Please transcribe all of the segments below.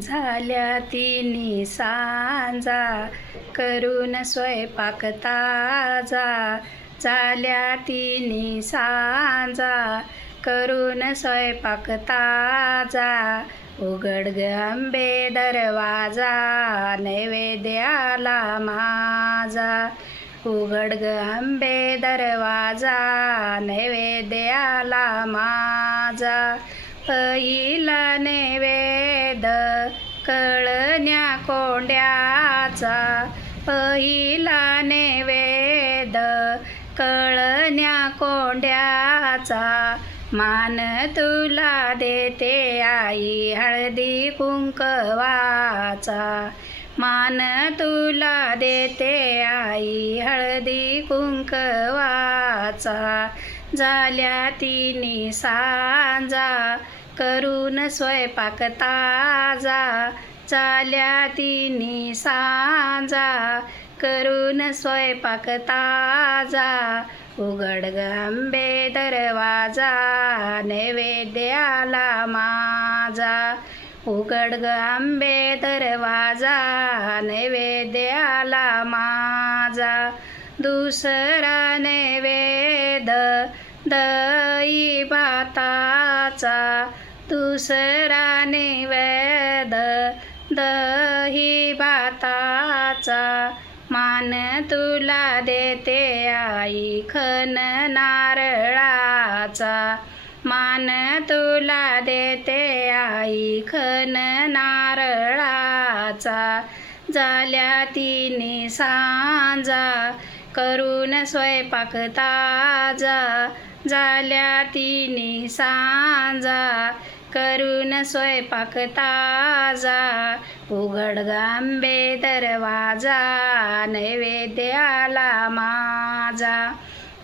झाल्या तिन्ही सांजा करून स्वयंपाक ताजा. झाल्या तिन्ही सांजा करून स्वयंपाक ताजा. उघड ग अंबे दरवाजा नैवेद्याला माझा. उघड ग अंबे दरवाजा नैवेद्याला माझा. पहिला नैवेद्य कळण्या कोंड्याचा. पहिला नैवेद्य कळण्या कोंड्याचा. मान तुला देते आई हळदी कुंकवाचा. मान तुला देते आई हळदी कुंकवाचा. झाल्या तिन्ही सांजा करून स्वयंपाक ताजा. झाल्या तिन्ही सांजा करून स्वयंपाक ताजा. उघड ग अंबे दरवाजा नैवेद्याला माझा. उघड ग अंबे दरवाजा नैवेद्याला माझा. दुसरा नैवेद्य दही भाताचा. दुसरा नैवेद्य दही भाताचा. मान तुला देते आई खण नारळाचा. मान तुला देते आई खण नारळाचा. झाल्या तिन्ही सांजा करून स्वयंपाक ताजा. झाल्या तिन्ही सांजा करून स्वयंपाक ताजा. उघड ग अंबे दरवाजा नैवेद्याला माझा.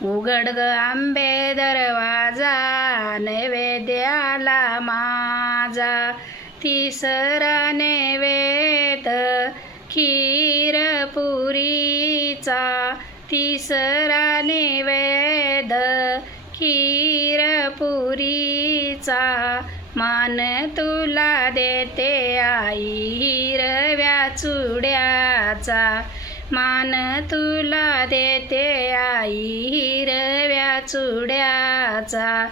उघड ग अंबे दरवाजा नैवेद्याला माझा. तिसरा नैवेद्य खीर पुरीचा. तिसरा नैवेद्य खीर पुरीचा. मान तुला देते आई हिरव्या चुड्याचा. मान तुला देते आई हिरव्या चुड्याचा.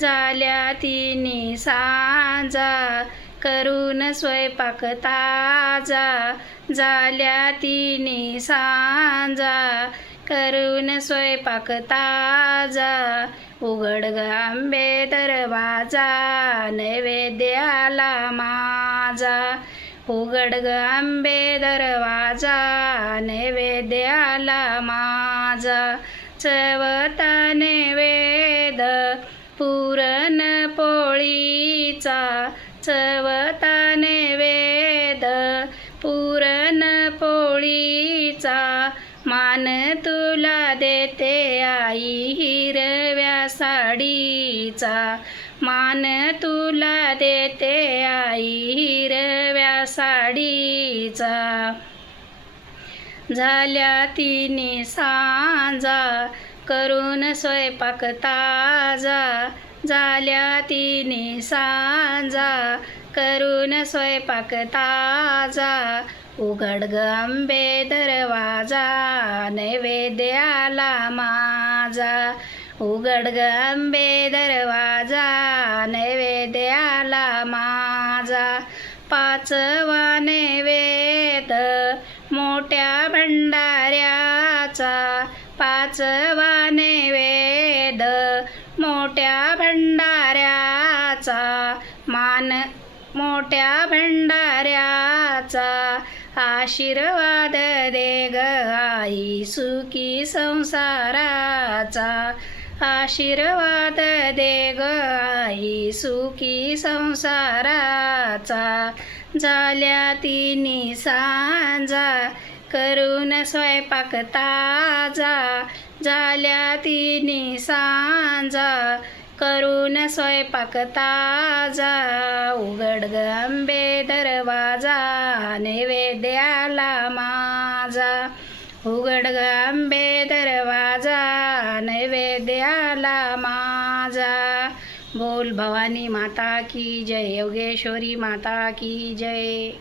झाल्या तिन्ही सांजा करून स्वयंपाक ताजा. झाल्या तिन्ही सांजा करून स्वयंपाक ताजा. उघड ग अंबे दरवाजा नैवेद्याला माझा. उघड ग अंबे दरवाजा नैवेद्याला माझा. चवथा नैवेद्य पुरण पोळीचा. चवथा नैवेद्य पुरण पोळीचा. मान तुला देते आई हिरव्या साडीचा. मान तुला देते आई हिरव्या साडीचा. झाल्या तिन्ही सांजा करून स्वयंपाक ताजा. झाल्या तिन्ही सांजा करून स्वयंपाक ताजा. उघड ग अंबे दरवाजा नैवेद्याला माझा. उघड ग अंबे दरवाजा नैवेद्याला माझा. पाचवा नैवेद्य मोठ्या भंडाऱ्याचा. पाचवा नैवेद्य मोठ्या भंडाऱ्याचा. मान मोठ्या भंडाऱ्याचा. आशीर्वाद दे ग आई सुखी संसाराचा. आशीर्वाद दे ग आई सुखी संसाराचा. झाल्या तिन्ही सांजा करून स्वयंपाक ताजा. झाल्या तिन्ही सांजा करून स्वयंपाक ताजा. उघड ग अंबे दरवाजा नैवेद्याला माझा. उघड ग अंबे दरवाजा नैवेद्याला माझा. बोल बोल भवानी माता की जय, योगेश्वरी माता की जय.